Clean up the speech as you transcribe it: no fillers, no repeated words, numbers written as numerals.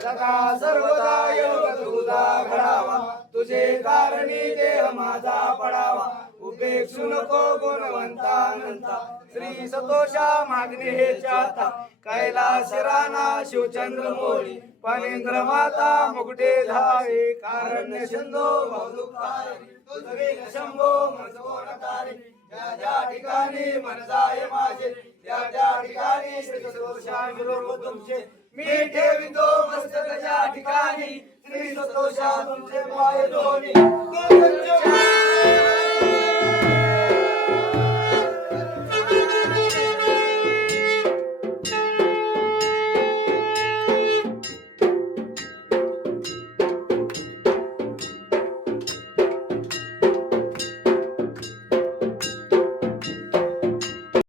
सदा सर्वदा योग तुझा घडावा, तुझे कारणी देह माझा पडावा. उपेक्षू नको गुणवंतानंता, श्री सतोषा मागणे हे चाहता. कैलास राणा शिवचंद्र मोरी, फणेंद्र माता मुकुटे धारे. कारण्य सिंधो बहुदुःखारी, तुझे शंभो मनसोन तारे. ज्या ज्या ठिकाणी मन जाय माझे, त्या त्या ठिकाणी श्री सतोषा विरोध तुमचे. मी ठेवितो मस्तक ज्या ठिकाणी, श्री सतोषा तुमचे पाय दोन्ही.